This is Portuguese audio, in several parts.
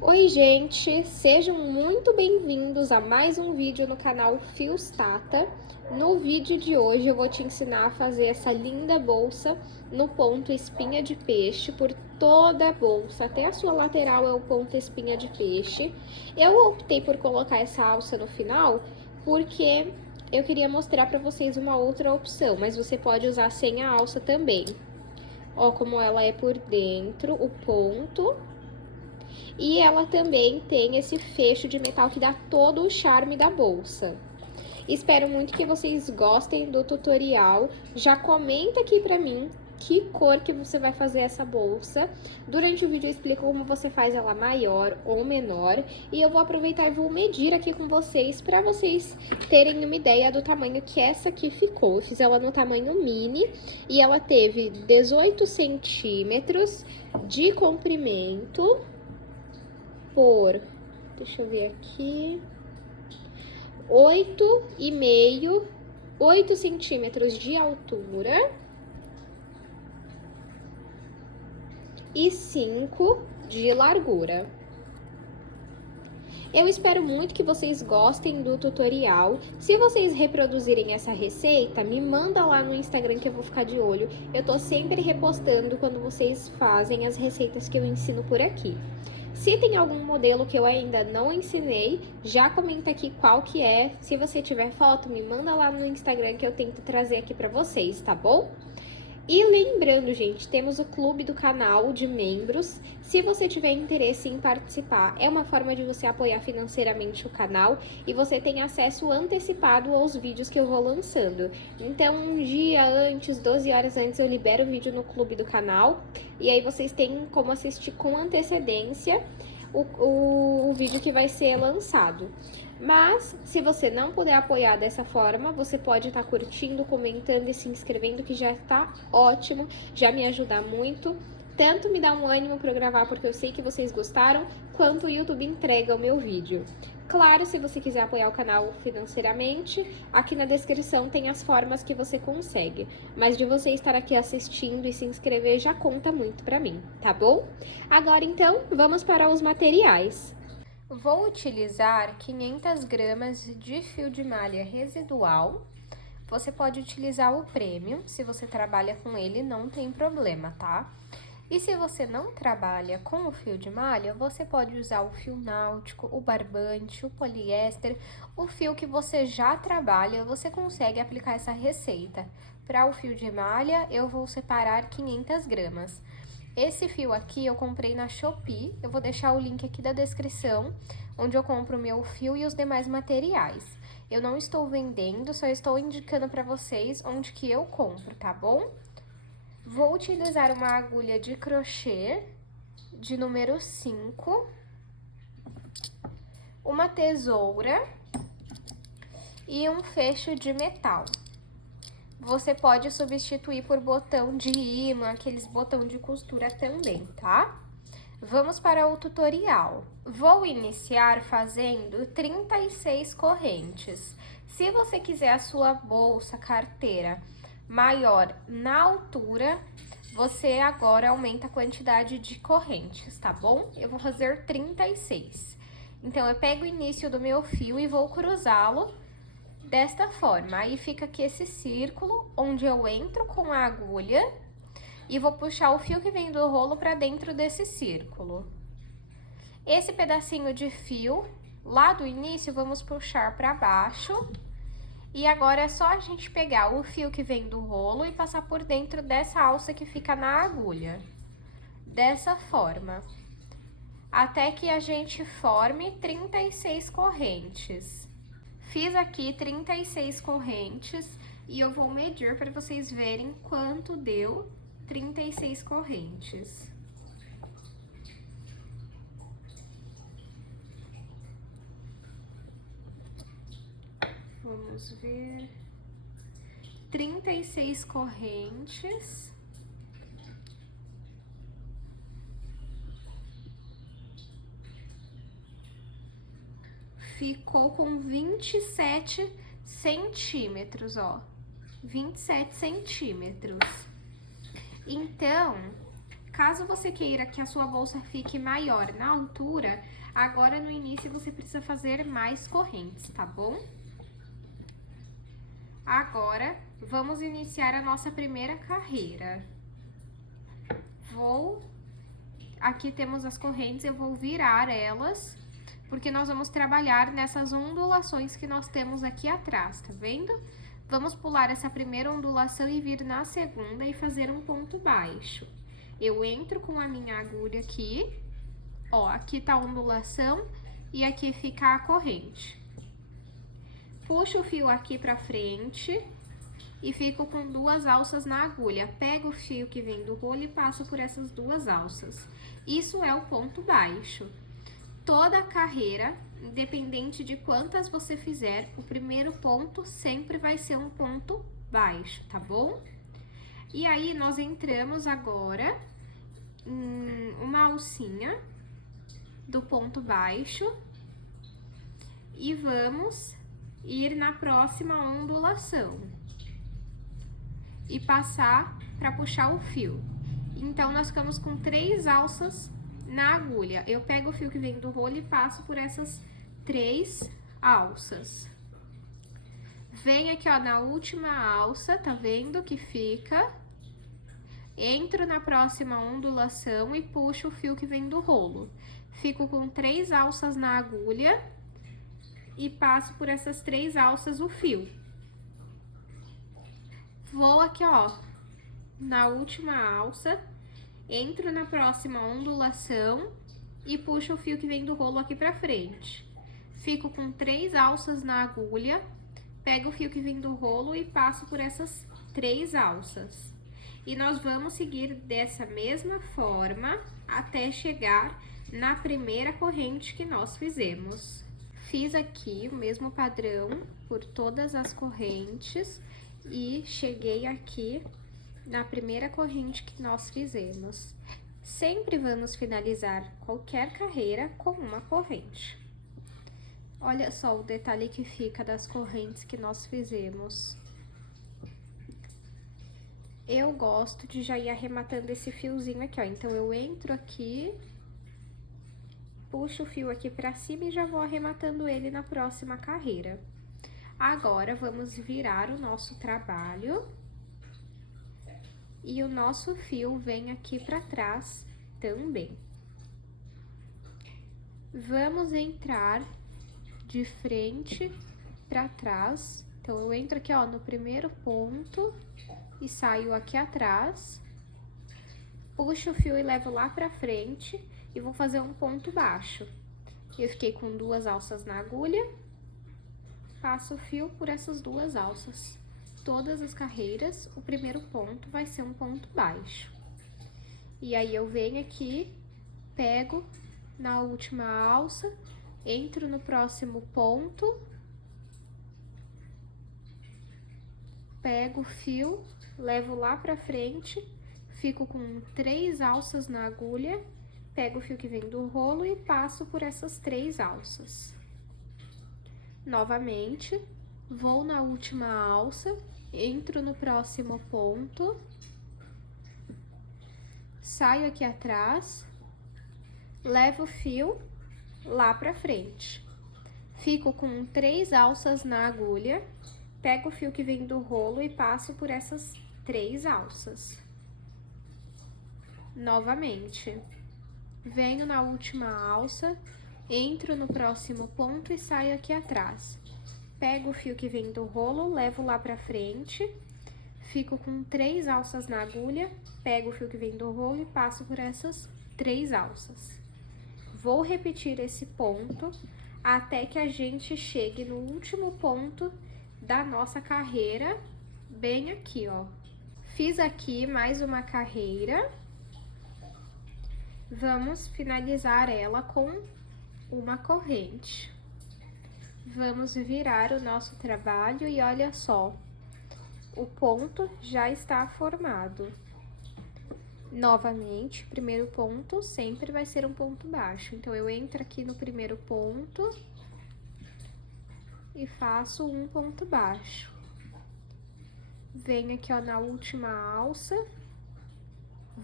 Oi gente, sejam muito bem-vindos a mais um vídeo no canal Fios Tata. No vídeo de hoje eu vou te ensinar a fazer essa linda bolsa no ponto espinha de peixe por toda a bolsa, até a sua lateral é o ponto espinha de peixe. Eu optei por colocar essa alça no final porque eu queria mostrar para vocês uma outra opção, mas você pode usar sem a alça também. Ó como ela é por dentro, o ponto. E ela também tem esse fecho de metal que dá todo o charme da bolsa. Espero muito que vocês gostem do tutorial. Já comenta aqui pra mim que cor que você vai fazer essa bolsa. Durante o vídeo eu explico como você faz ela maior ou menor. E eu vou aproveitar e vou medir aqui com vocês para vocês terem uma ideia do tamanho que essa aqui ficou. Eu fiz ela no tamanho mini e ela teve 18 centímetros de comprimento por, deixa eu ver aqui, 8 centímetros de altura e 5 de largura. Eu espero muito que vocês gostem do tutorial. Se vocês reproduzirem essa receita, me manda lá no Instagram que eu vou ficar de olho. Eu tô sempre repostando quando vocês fazem as receitas que eu ensino por aqui. Se tem algum modelo que eu ainda não ensinei, já comenta aqui qual que é. Se você tiver foto, me manda lá no Instagram que eu tento trazer aqui pra vocês, tá bom? E lembrando, gente, temos o clube do canal de membros. Se você tiver interesse em participar, é uma forma de você apoiar financeiramente o canal e você tem acesso antecipado aos vídeos que eu vou lançando. Então, um dia antes, 12 horas antes, eu libero o vídeo no clube do canal e aí vocês têm como assistir com antecedência o vídeo que vai ser lançado. Mas, se você não puder apoiar dessa forma, você pode estar curtindo, comentando e se inscrevendo, que já tá ótimo, já me ajuda muito. Tanto me dá um ânimo para gravar, porque eu sei que vocês gostaram, quanto o YouTube entrega o meu vídeo. Claro, se você quiser apoiar o canal financeiramente, aqui na descrição tem as formas que você consegue. Mas de você estar aqui assistindo e se inscrever já conta muito pra mim, tá bom? Agora então, vamos para os materiais. Vou utilizar 500 gramas de fio de malha residual. Você pode utilizar o premium, se você trabalha com ele não tem problema, tá? E se você não trabalha com o fio de malha, você pode usar o fio náutico, o barbante, o poliéster, o fio que você já trabalha, você consegue aplicar essa receita. Para o fio de malha, eu vou separar 500 gramas. Esse fio aqui eu comprei na Shopee, eu vou deixar o link aqui da descrição, onde eu compro o meu fio e os demais materiais. Eu não estou vendendo, só estou indicando para vocês onde que eu compro, tá bom? Vou utilizar uma agulha de crochê de número 5, uma tesoura e um fecho de metal. Você pode substituir por botão de imã, aqueles botão de costura também, tá? Vamos para o tutorial. Vou iniciar fazendo 36 correntes. Se você quiser a sua bolsa, carteira maior na altura, você agora aumenta a quantidade de correntes, tá bom? Eu vou fazer 36. Então, eu pego o início do meu fio e vou cruzá-lo desta forma. Aí fica aqui esse círculo, onde eu entro com a agulha e vou puxar o fio que vem do rolo para dentro desse círculo. Esse pedacinho de fio, lá do início, vamos puxar para baixo. E agora é só a gente pegar o fio que vem do rolo e passar por dentro dessa alça que fica na agulha. Dessa forma. Até que a gente forme 36 correntes. Fiz aqui 36 correntes e eu vou medir para vocês verem quanto deu 36 correntes. Vamos ver. 36 correntes. Ficou com 27 centímetros, ó. 27 centímetros. Então, Caso você queira que a sua bolsa fique maior na altura, agora no início você precisa fazer mais correntes, tá bom? Agora, vamos iniciar a nossa primeira carreira. Aqui temos as correntes, eu vou virar elas, porque nós vamos trabalhar nessas ondulações que nós temos aqui atrás, tá vendo? Vamos pular essa primeira ondulação e vir na segunda e fazer um ponto baixo. Eu entro com a minha agulha aqui, ó, aqui tá a ondulação e aqui fica a corrente. Puxo o fio aqui pra frente e fico com 2 alças na agulha. Pego o fio que vem do rolo e passo por essas 2 alças. Isso é o ponto baixo. Toda a carreira, independente de quantas você fizer, o primeiro ponto sempre vai ser um ponto baixo, tá bom? E aí, nós entramos agora em uma alcinha do ponto baixo e vamos ir na próxima ondulação e passar para puxar o fio. Então, nós ficamos com 3 alças na agulha. Eu pego o fio que vem do rolo e passo por essas 3 alças. Venho aqui, ó, na última alça, tá vendo que fica? Entro na próxima ondulação e puxo o fio que vem do rolo. Fico com 3 alças na agulha e passo por essas 3 alças o fio. Vou aqui, ó, na última alça, entro na próxima ondulação e puxo o fio que vem do rolo aqui pra frente. Fico com 3 alças na agulha, pego o fio que vem do rolo e passo por essas 3 alças. E nós vamos seguir dessa mesma forma até chegar na primeira corrente que nós fizemos. Fiz aqui o mesmo padrão por todas as correntes e cheguei aqui na primeira corrente que nós fizemos. Sempre vamos finalizar qualquer carreira com uma corrente. Olha só o detalhe que fica das correntes que nós fizemos. Eu gosto de já ir arrematando esse fiozinho aqui, ó. Então, eu entro aqui, puxo o fio aqui pra cima e já vou arrematando ele na próxima carreira. Agora, vamos virar o nosso trabalho. E o nosso fio vem aqui pra trás também. Vamos entrar de frente pra trás. Então, eu entro aqui, ó, no primeiro ponto e saio aqui atrás. Puxo o fio e levo lá pra frente e vou fazer um ponto baixo. Eu fiquei com 2 alças na agulha, passo o fio por essas 2 alças. Todas as carreiras, o primeiro ponto vai ser um ponto baixo. E aí, eu venho aqui, pego na última alça, entro no próximo ponto, pego o fio, levo lá pra frente, fico com 3 alças na agulha, pego o fio que vem do rolo e passo por essas 3 alças. Novamente, vou na última alça, entro no próximo ponto, saio aqui atrás, levo o fio lá pra frente. Fico com 3 alças na agulha, pego o fio que vem do rolo e passo por essas 3 alças. Novamente, venho na última alça, entro no próximo ponto e saio aqui atrás. Pego o fio que vem do rolo, levo lá pra frente, fico com 3 alças na agulha, pego o fio que vem do rolo e passo por essas 3 alças. Vou repetir esse ponto até que a gente chegue no último ponto da nossa carreira, bem aqui, ó. Fiz aqui mais uma carreira. Vamos finalizar ela com uma corrente. Vamos virar o nosso trabalho e olha só, o ponto já está formado. Novamente, o primeiro ponto sempre vai ser um ponto baixo. Então, eu entro aqui no primeiro ponto e faço um ponto baixo. Venho aqui, ó, na última alça,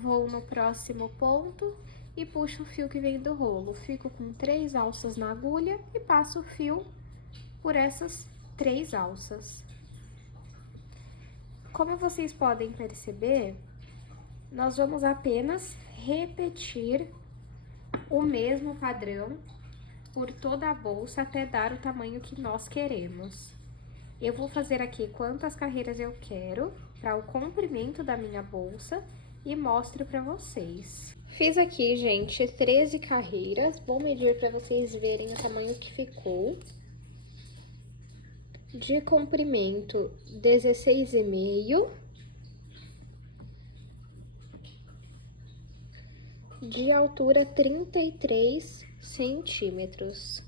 Vou no próximo ponto e puxo o fio que vem do rolo. Fico com 3 alças na agulha e passo o fio por essas 3 alças. Como vocês podem perceber, nós vamos apenas repetir o mesmo padrão por toda a bolsa até dar o tamanho que nós queremos. Eu vou fazer aqui quantas carreiras eu quero para o comprimento da minha bolsa e mostro para vocês. Fiz aqui, gente, 13 carreiras. Vou medir para vocês verem o tamanho que ficou. De comprimento, 16,5. De altura, 33 centímetros.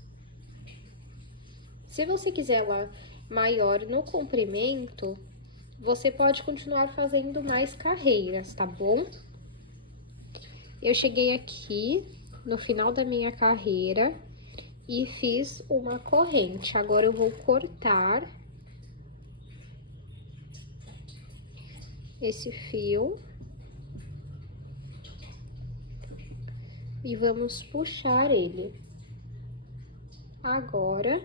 Se você quiser ela maior no comprimento, você pode continuar fazendo mais carreiras, tá bom? Eu cheguei aqui no final da minha carreira e fiz uma corrente. Agora eu vou cortar esse fio e vamos puxar ele. Agora,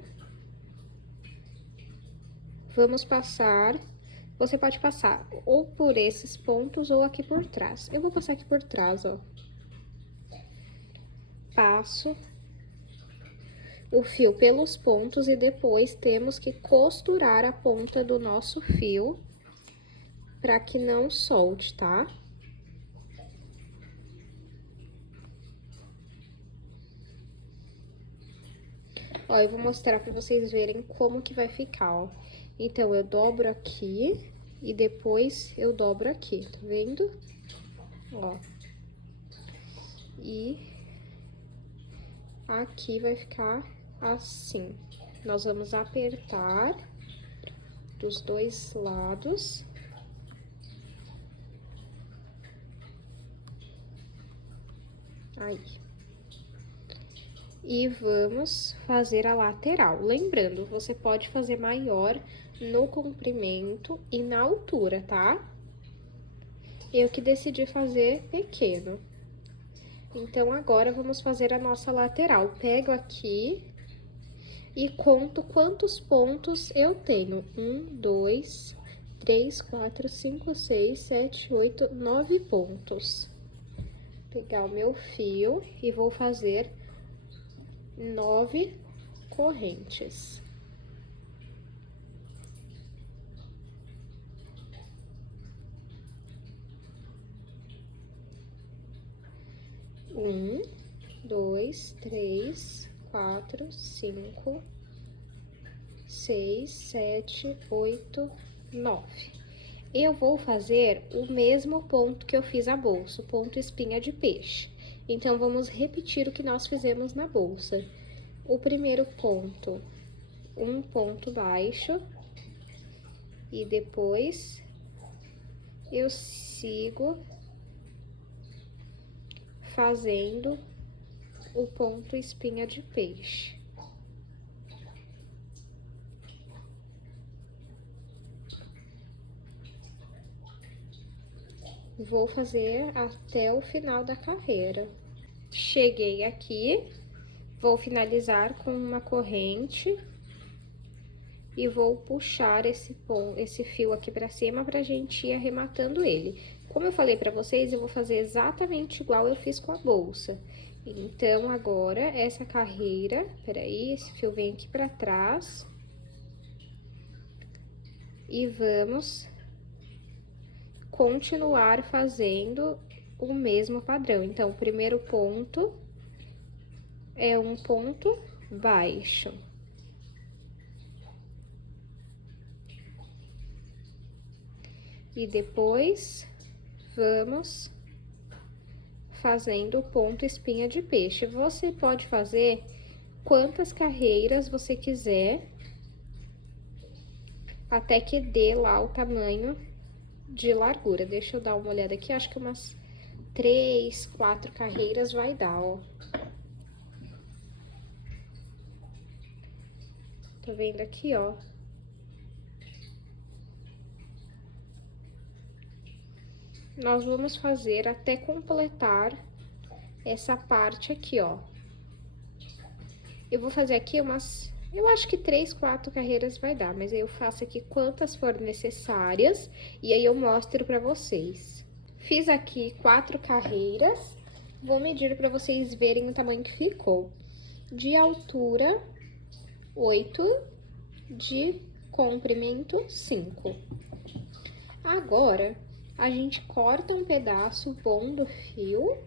vamos passar, você pode passar ou por esses pontos ou aqui por trás. Eu vou passar aqui por trás, ó. Passo o fio pelos pontos e depois temos que costurar a ponta do nosso fio para que não solte, tá? Ó, eu vou mostrar para vocês verem como que vai ficar, ó. Então, eu dobro aqui e depois eu dobro aqui, tá vendo? Ó. E aqui vai ficar assim. Nós vamos apertar dos dois lados. Aí. E vamos fazer a lateral. Lembrando, você pode fazer maior no comprimento e na altura, tá? Eu que decidi fazer pequeno. Então, agora, vamos fazer a nossa lateral. Pego aqui e conto quantos pontos eu tenho. 1, 2, 3, 4, 5, 6, 7, 8, 9 pontos. Vou pegar o meu fio e vou fazer 9 correntes. Um, dois, três, 4, 5, 6, 7, 8, 9. Eu vou fazer o mesmo ponto que eu fiz a bolsa, o ponto espinha de peixe. Então, vamos repetir o que nós fizemos na bolsa. O primeiro ponto, um ponto baixo, e depois eu sigo fazendo o ponto espinha de peixe. Vou fazer até o final da carreira. Cheguei aqui, vou finalizar com uma corrente e vou puxar esse fio aqui pra cima pra gente ir arrematando ele. Como eu falei pra vocês, eu vou fazer exatamente igual eu fiz com a bolsa. Então, agora, essa carreira, peraí, esse fio vem aqui pra trás. E vamos continuar fazendo o mesmo padrão. Então, o primeiro ponto é um ponto baixo. E depois, vamos fazendo o ponto espinha de peixe. Você pode fazer quantas carreiras você quiser, até que dê lá o tamanho de largura. Deixa eu dar uma olhada aqui, acho que umas 3, 4 carreiras vai dar, ó. Tá vendo aqui, ó? nós vamos fazer até completar essa parte aqui, ó. Eu vou fazer aqui umas, eu acho que 3, 4 carreiras vai dar, mas aí eu faço aqui quantas forem necessárias e aí eu mostro pra vocês. Fiz aqui 4 carreiras, vou medir pra vocês verem o tamanho que ficou. De altura, 8, de comprimento, 5. Agora, a gente corta um pedaço bom do fio.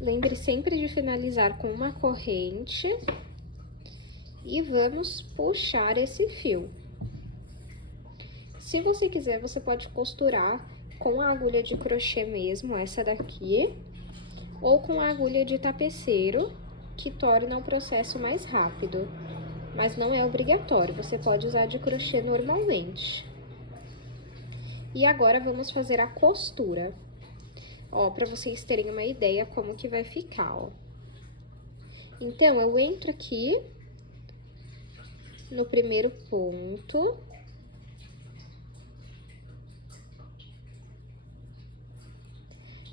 Lembre sempre de finalizar com uma corrente. E vamos puxar esse fio. Se você quiser, você pode costurar com a agulha de crochê mesmo, essa daqui. Ou com a agulha de tapeceiro, que torna o processo mais rápido. Mas não é obrigatório, você pode usar de crochê normalmente. E agora, vamos fazer a costura. Ó, pra vocês terem uma ideia como que vai ficar, ó. Então, eu entro aqui no primeiro ponto.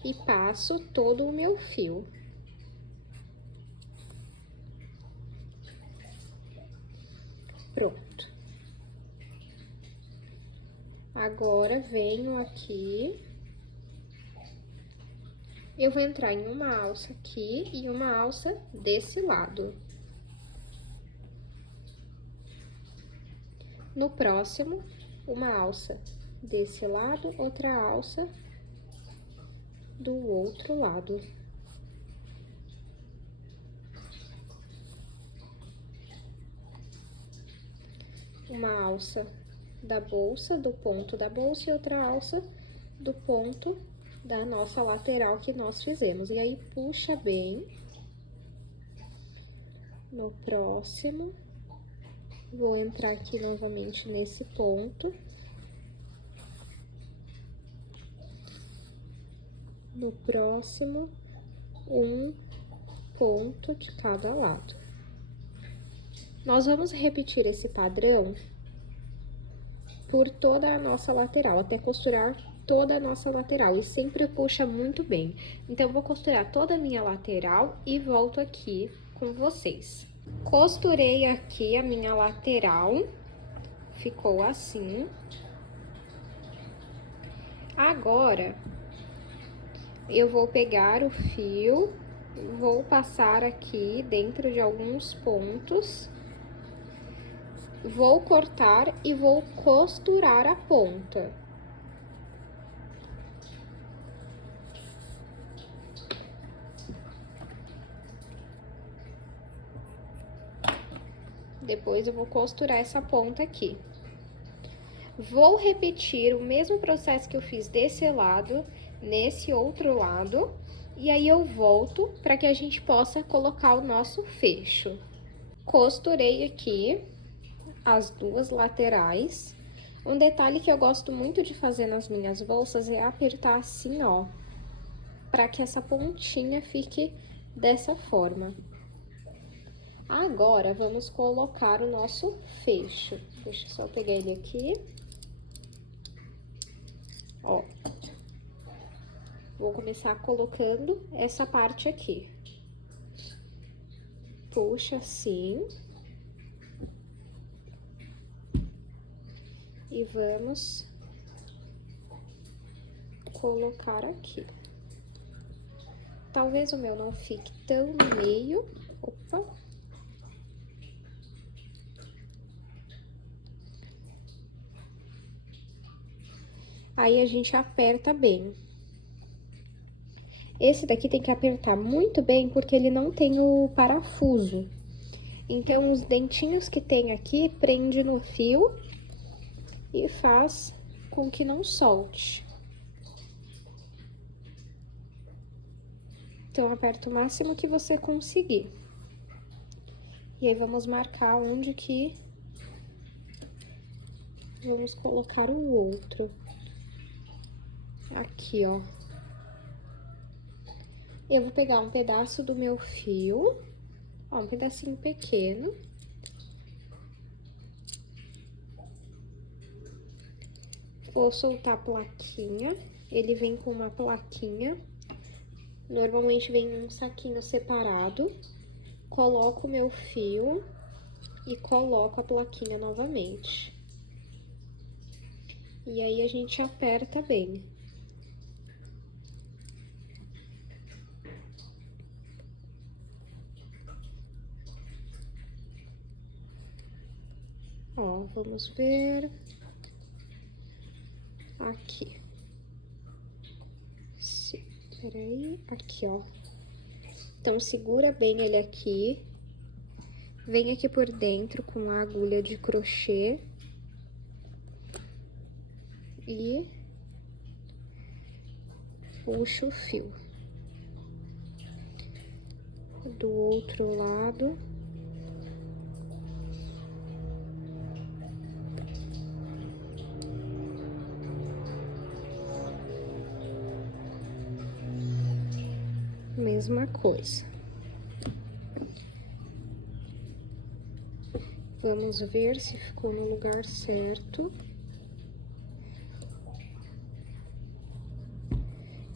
E passo todo o meu fio. Pronto. Agora, venho aqui. Eu vou entrar em uma alça aqui e uma alça desse lado. No próximo, uma alça desse lado, outra alça do outro lado. Uma alça da bolsa, do ponto da bolsa, e outra alça do ponto da nossa lateral que nós fizemos. E aí, puxa bem. No próximo, vou entrar aqui novamente nesse ponto. No próximo, um ponto de cada lado. Nós vamos repetir esse padrão por toda a nossa lateral, até costurar toda a nossa lateral, e sempre puxa muito bem. Então, eu vou costurar toda a minha lateral e volto aqui com vocês. Costurei aqui a minha lateral, ficou assim. Agora, eu vou pegar o fio, vou passar aqui dentro de alguns pontos, vou cortar e vou costurar a ponta. Depois, eu vou costurar essa ponta aqui. Vou repetir o mesmo processo que eu fiz desse lado, nesse outro lado, e aí eu volto para que a gente possa colocar o nosso fecho. Costurei aqui as duas laterais. Um detalhe que eu gosto muito de fazer nas minhas bolsas é apertar assim, ó, para que essa pontinha fique dessa forma. Agora, vamos colocar o nosso fecho. Deixa eu só pegar ele aqui. Ó. Vou começar colocando essa parte aqui. Puxa assim. E vamos colocar aqui. Talvez o meu não fique tão no meio. Opa! Aí, a gente aperta bem. Esse daqui tem que apertar muito bem, porque ele não tem o parafuso. Então, os dentinhos que tem aqui, prende no fio e faz com que não solte. Então, aperta o máximo que você conseguir. E aí, vamos marcar onde que vamos colocar o outro. Aqui, ó. Eu vou pegar um pedaço do meu fio, ó, um pedacinho pequeno. Vou soltar a plaquinha. Ele vem com uma plaquinha. Normalmente vem um saquinho separado. Coloco o meu fio e coloco a plaquinha novamente. E aí, a gente aperta bem. Ó, vamos ver. Aqui. Peraí, aqui, ó. Então, segura bem ele aqui. Vem aqui por dentro com a agulha de crochê. E puxa o fio. Do outro lado. Mesma coisa. Vamos ver se ficou no lugar certo.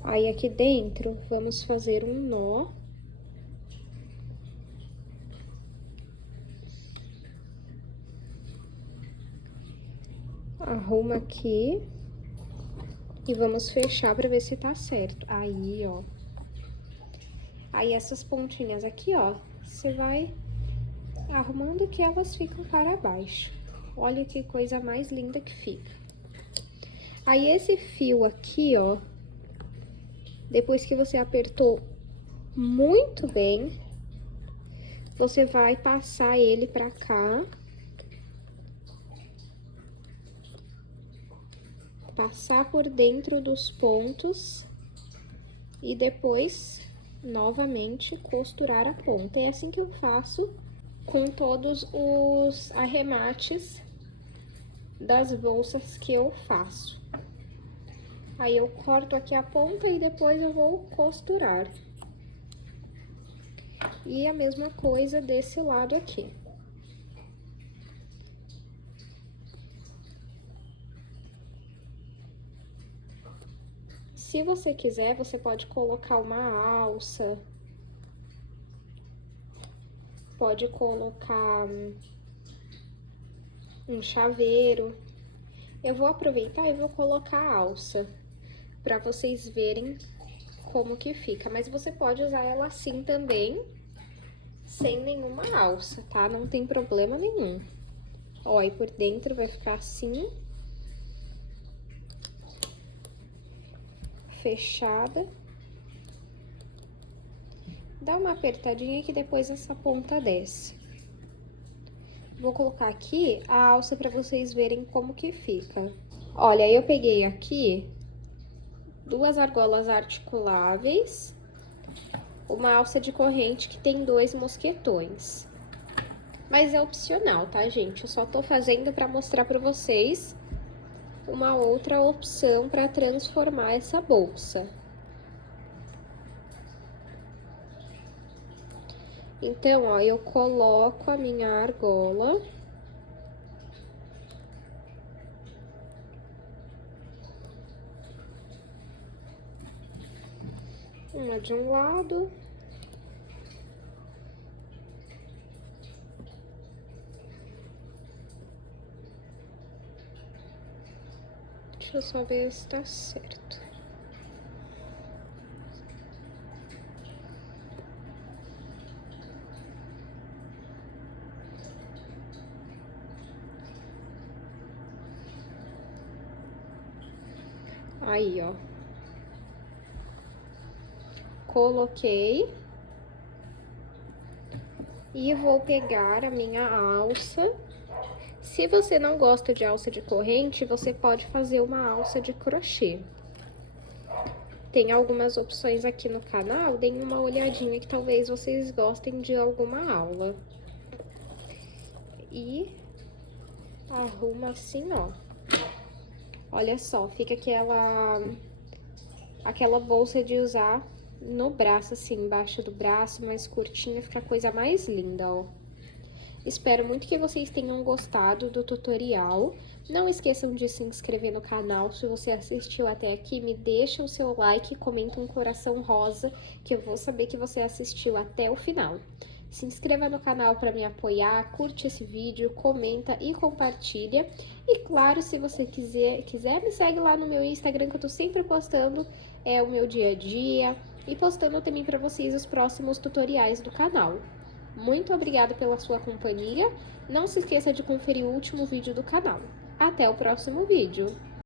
Aí, aqui dentro, vamos fazer um nó. Arruma aqui. E vamos fechar pra ver se tá certo. Aí, ó. Aí, essas pontinhas aqui, ó, você vai arrumando que elas ficam para baixo. Olha que coisa mais linda que fica. Aí, esse fio aqui, ó, depois que você apertou muito bem, você vai passar ele pra cá. Passar por dentro dos pontos e depois, novamente, costurar a ponta. É assim que eu faço com todos os arremates das bolsas que eu faço. Aí, eu corto aqui a ponta e depois eu vou costurar. E a mesma coisa desse lado aqui. Se você quiser, você pode colocar uma alça. Pode colocar um chaveiro. Eu vou aproveitar e vou colocar a alça, pra vocês verem como que fica. Mas você pode usar ela assim também, sem nenhuma alça, tá? Não tem problema nenhum. Ó, e por dentro vai ficar assim. Fechada. Dá uma apertadinha que depois essa ponta desce. Vou colocar aqui a alça pra vocês verem como que fica. Olha, eu peguei aqui 2 argolas articuláveis, uma alça de corrente que tem 2 mosquetões. Mas é opcional, tá, gente? Eu só tô fazendo pra mostrar pra vocês uma outra opção pra transformar essa bolsa. Então, ó, eu coloco a minha argola. Uma de um lado. Deixa eu só ver se tá certo. Aí, ó. Coloquei. E vou pegar a minha alça. Se você não gosta de alça de corrente, você pode fazer uma alça de crochê. Tem algumas opções aqui no canal, deem uma olhadinha que talvez vocês gostem de alguma aula. E arruma assim, ó. Olha só, fica aquela bolsa de usar no braço, assim, embaixo do braço, mais curtinha, fica a coisa mais linda, ó. Espero muito que vocês tenham gostado do tutorial. Não esqueçam de se inscrever no canal. Se você assistiu até aqui, me deixa o seu like e comenta um coração rosa, que eu vou saber que você assistiu até o final. Se inscreva no canal para me apoiar, curte esse vídeo, comenta e compartilha. E claro, se você quiser me segue lá no meu Instagram, que eu tô sempre postando o meu dia a dia e postando também para vocês os próximos tutoriais do canal. Muito obrigada pela sua companhia. Não se esqueça de conferir o último vídeo do canal. Até o próximo vídeo!